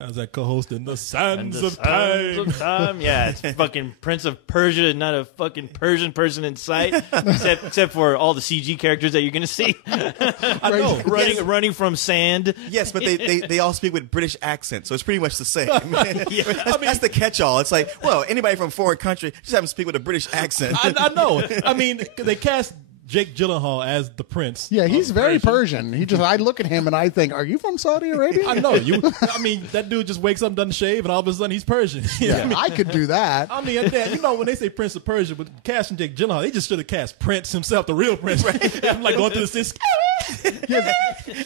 As that co-host in the Sands And the of Sands Time. of Time. Yeah, it's fucking Prince of Persia, not a fucking Persian person in sight, except for all the CG characters that you're gonna see. I know. running from sand. Yes, but they all speak with British accents, so it's pretty much the same. That's the catch-all. It's like, well, anybody from a foreign country, just have them speak with a British accent. I know. I mean, they cast Jake Gyllenhaal as the prince. Yeah, he's very Persian. I look at him and I think, are you from Saudi Arabia? I know. I mean, that dude just wakes up, doesn't shave, and all of a sudden he's Persian. Yeah, I could do that. I mean, when they say Prince of Persia, but casting Jake Gyllenhaal, they just should have cast Prince himself, the real Prince. I'm like going through the six.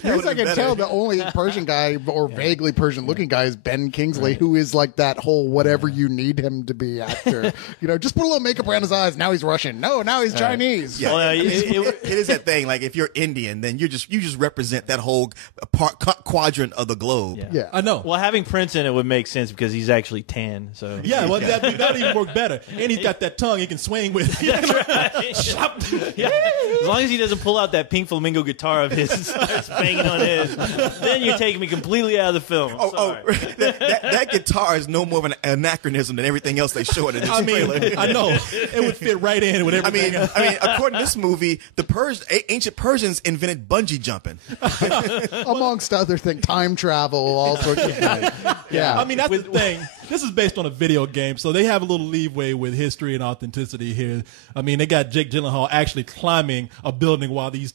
As I can tell, the only Persian guy or vaguely Persian looking guy is Ben Kingsley, who is like that whole whatever you need him to be actor. Just put a little makeup around his eyes. Now he's Russian. No, now he's Chinese. Yeah. Well, it is that thing. Like if you're Indian, then you just represent that whole quadrant of the globe. Yeah, I know. Well, having Prince in it would make sense because he's actually tan. So yeah, well, that'd even work better. And he's got that tongue he can swing with. That's right. Yeah. As long as he doesn't pull out that pink flamingo guitar of his and starts banging on his, then you're taking me completely out of the film. That guitar is no more of an anachronism than everything else they show in this trailer. I know. It would fit right in with everything. I mean, according to this movie, the ancient Persians invented bungee jumping, amongst other things, time travel, all sorts of things. Yeah, I mean that's the thing. This is based on a video game, so they have a little leeway with history and authenticity here. I mean, they got Jake Gyllenhaal actually climbing a building while these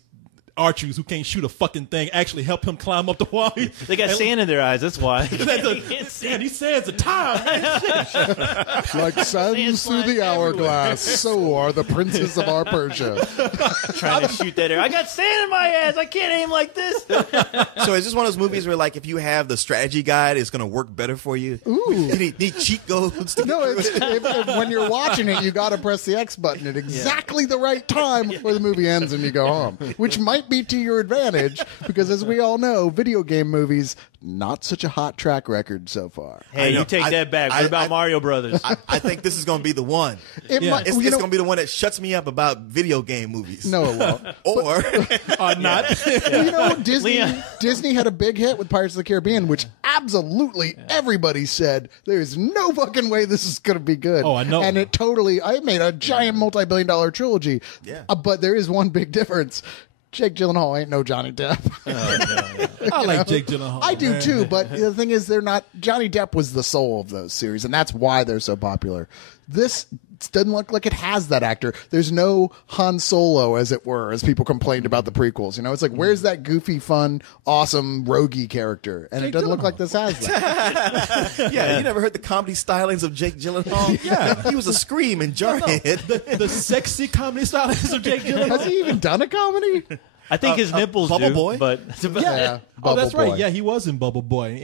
archers who can't shoot a fucking thing actually help him climb up the wall. They got sand in their eyes. That's why. He says the time. Like sands through the hourglass, so are the princes of our Persia. Trying to shoot that air. I got sand in my ass. I can't aim like this. So is this one of those movies where, like, if you have the strategy guide, it's going to work better for you? Ooh. You need cheat codes. No, when you're watching it, you got to press the X button at exactly the right time before the movie ends and you go home, which might be to your advantage because, as we all know, video game movies, not such a hot track record so far. Hey, you take that back. What about Mario Brothers? I think this is going to be the one. It's going to be the one that shuts me up about video game movies. No, it won't. Or not. Disney had a big hit with Pirates of the Caribbean, which absolutely everybody said there's no fucking way this is going to be good. Oh, I know. And I made a giant multi-billion-dollar trilogy. Yeah. But there is one big difference. Jake Gyllenhaal ain't no Johnny Depp. I like Jake Gyllenhaal. I do too, but the thing is, they're not. Johnny Depp was the soul of those series, and that's why they're so popular. This doesn't look like it has that actor. There's no Han Solo, as it were, as people complained about the prequels. It's like, where's that goofy, fun, awesome, roguey character? And it doesn't look like this has that. Yeah, you never heard the comedy stylings of Jake Gyllenhaal? Yeah. He was a scream in Jarhead. The sexy comedy stylings of Jake Gyllenhaal. Has he even done a comedy? I think his nipples Bubble do, Boy? but Yeah. Oh, that's Bubble Boy. right. Yeah, he was in Bubble Boy.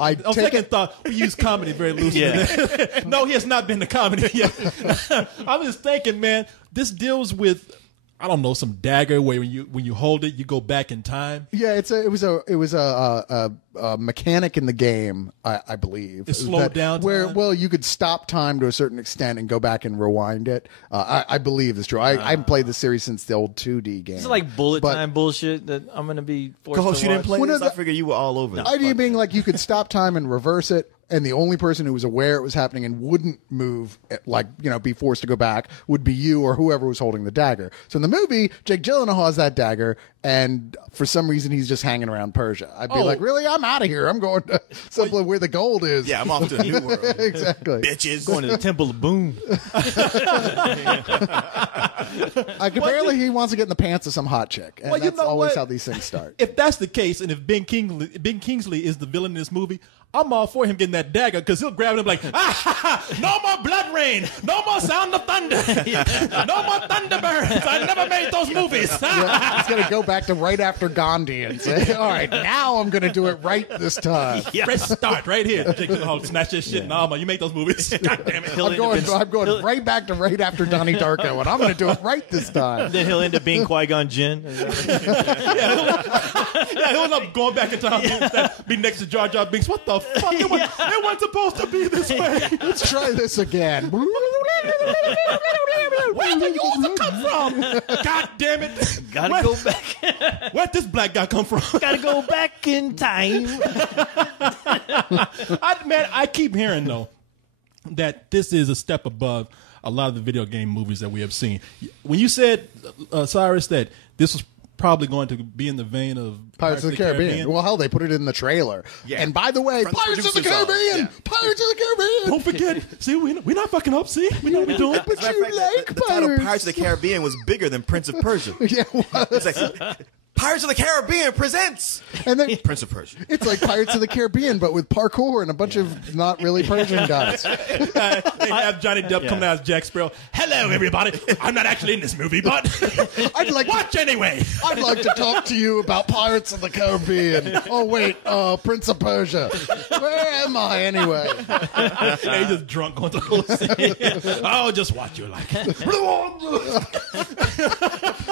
I on take second thought, we use comedy very loosely. Yeah. No, he has not been to comedy yet. I'm just thinking, man, this deals with, I don't know, some dagger where when you hold it, you go back in time. Yeah, it was a mechanic in the game, I believe. It slowed down where time? you could stop time to a certain extent and go back and rewind it. I believe it's true. I haven't played the series since the old 2D game. it's like bullet time bullshit that I'm going to be forced to watch. You didn't play Well, no, this? I figured you were all over The this. idea being like you could stop time and reverse it, and the only person who was aware it was happening and wouldn't move, be forced to go back, would be you or whoever was holding the dagger. So in the movie, Jake Gyllenhaal has that dagger, and for some reason he's just hanging around Persia. I'd be like, really? I'm out of here. I'm going to someplace where the gold is. Yeah, I'm off to the new world. Exactly. Bitches. Going to the Temple of Boom. Apparently he wants to get in the pants of some hot chick, and Well, you that's know always what? how these things start. If that's the case, and if Ben Kingsley is the villain in this movie, I'm all for him getting that dagger because he'll grab it and be like, no more blood rain, no more sound of thunder, no more thunderbirds. I never made those movies. He's going to go back to right after Gandhi and say, all right, now I'm going to do it right this time. Fresh start right here. Jake Gyllenhaal, snatch your shit and armor. You make those movies. God damn it. I'm going right back to right after Donnie Darko, and I'm going to do it right this time. Then he'll end up being Qui-Gon Jinn. He'll end up going back in time. Be next to Jar Jar Binks. What the fuck? It wasn't supposed to be this way. Let's try this again. Where did you also come from? God damn it! Gotta go back. Where'd this black guy come from? Gotta go back in time. I keep hearing though that this is a step above a lot of the video game movies that we have seen. When you said, Cyrus, that this was probably going to be in the vein of Pirates of the Caribbean. Well, hell, they put it in the trailer. Yeah. And by the way, From the Pirates of the producers Caribbean! all. Yeah. Pirates of the Caribbean! don't forget, see, we're not fucking up, see? We know what we're doing. But As a matter you of fact, like the title pirates. Pirates of the Caribbean was bigger than Prince of Persia. Yeah, well, It's like Pirates of the Caribbean presents and then Prince of Persia. it's like Pirates of the Caribbean, but with parkour and a bunch of not really Persian guys. They have Johnny Depp coming out as Jack Sparrow. Hello, everybody. I'm not actually in this movie, but I'd like watch anyway. I'd like to talk to you about Pirates of the Caribbean. Oh wait, Prince of Persia. Where am I anyway? And he's just drunk on the whole scene. Oh, just watch your like.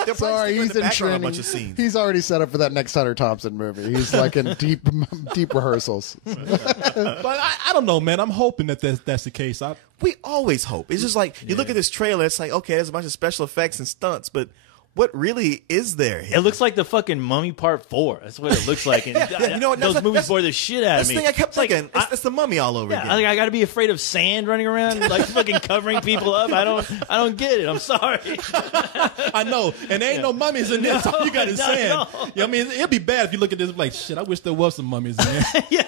They're Sorry, he's in a training. bunch of scenes. He's already set up for that next Hunter Thompson movie. He's like in deep rehearsals. But I don't know, man. I'm hoping that that's the case. We always hope. It's just like you look at this trailer. It's like, okay, there's a bunch of special effects and stunts, but what really is there? It looks like the fucking Mummy Part 4. That's what it looks like. And you know what? those That's- movies bore the shit out of That's me. the thing I kept It's like, thinking. It's the Mummy all over Yeah, again. I got to be afraid of sand running around, like fucking covering people up. I don't get it. I'm sorry. I know, and there ain't no mummies in this. All you got is not sand. at all. You know, I mean, it'd be bad if you look at this like, shit. I wish there was some mummies in there. Yeah,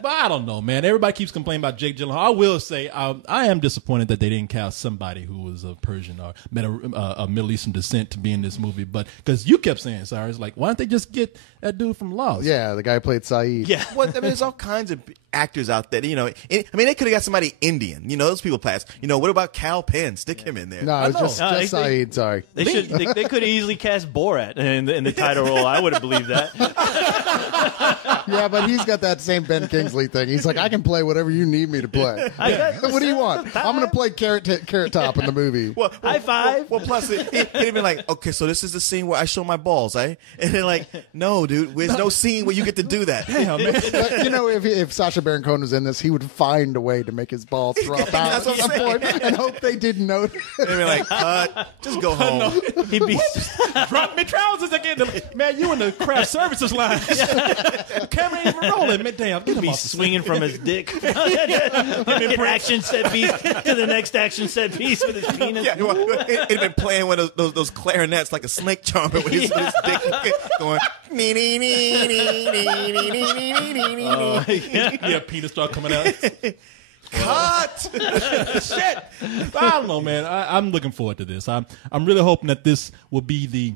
but I don't know, man. Everybody keeps complaining about Jake Gyllenhaal. I will say, I am disappointed that they didn't cast somebody who was of Persian or a Middle Eastern descent to be in this movie. But because you kept saying, Cyrus, like, why don't they just get that dude from Laos? Yeah, the guy who played Saeed. Yeah. Well, I mean, there's all kinds of actors out there. You know, I mean, they could have got somebody Indian. You know, those people pass. You know, what about Cal Penn? Stick him in there. No, it was know. just They- Saeed, sorry. They should. They could have easily cast Borat in the title role. I would have believed that. Yeah, but he's got that same Ben Kingsley thing. He's like, I can play whatever you need me to play. What do you want? I'm going to play Carrot Top in the movie. Well, High five. Well, plus, he'd have been like, okay, so this is the scene where I show my balls, eh? And they're like, no, dude, there's no scene where you get to do that. Yeah, man. But, you know, if Sacha Baron Cohen was in this, he would find a way to make his balls drop out That's at what some I'm saying. point and hope they didn't notice. They'd be like, just go home. He'd be. Drop me trousers again. Man, you in the craft services line. Camera ain't even rolling. Man, damn, get him Be off the swinging from his dick. An action set piece to the next action set piece with his penis. Yeah, well, he'd been playing one of those clarinets like a snake charmer with his dick going. Yeah, penis start coming out. Cut. Shit. I don't know, man. I'm looking forward to this. I'm really hoping that this will be the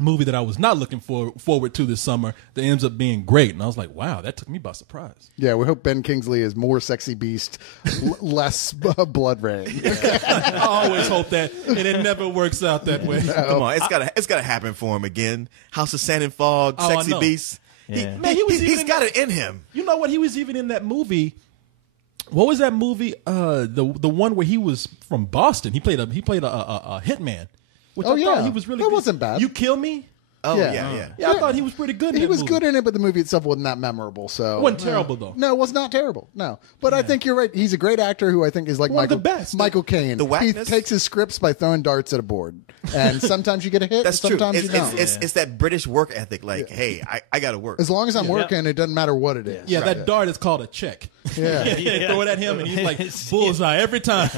movie that I was not looking forward to this summer that ends up being great. And I was like, wow, that took me by surprise. Yeah, we hope Ben Kingsley is more sexy beast, less blood rain. I always hope that, and it never works out that way. Come on, it's gotta happen for him again. House of Sand and Fog, Oh, I Sexy know. Beast. Yeah. Man, he was even He's in got that- it in him. You know what? He was even in that movie. What was that movie? The one where he was from Boston. He played a hitman. Which Oh, I yeah. thought he was really That good. wasn't bad. You Kill Me? Oh Yeah. yeah. Yeah, I thought he was pretty good in He that was movie. good in it, but the movie itself wasn't that memorable. So It wasn't terrible, though. No, it was not terrible. No, but I think you're right. He's a great actor who I think is like One of the Michael best. Michael Caine. The He whackness? takes his scripts by throwing darts at a board, and sometimes you get a hit. That's and true. sometimes It's, you don't. it's that British work ethic. Like, hey, I got to work. As long as I'm working, it doesn't matter what it is. Yeah, that dart is called a check. Yeah. You throw it at him, and he's like, bullseye every time.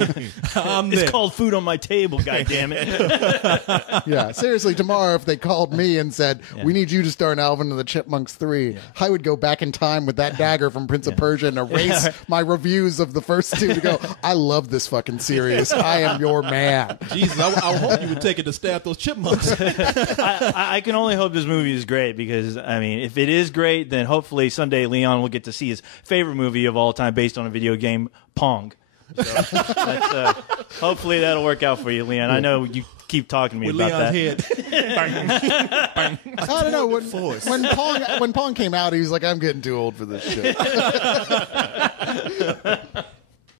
I'm there. It's called food on my table, goddammit. Yeah, seriously, tomorrow if they called me and said, we need you to star in Alvin and the Chipmunks 3, I would go back in time with that dagger from Prince of Persia and erase my reviews of the first two to go, I love this fucking series. I am your man. Jesus, I hope you would take it to stab those chipmunks. I can only hope this movie is great because, I mean, if it is great, then hopefully someday Leon will get to see his favorite movie of all time based on a video game, Pong. So hopefully that'll work out for you, Leon. I know you keep talking to me With about Leon's that. head. Bang. Bang. I don't know. When Pong came out, he was like, I'm getting too old for this shit.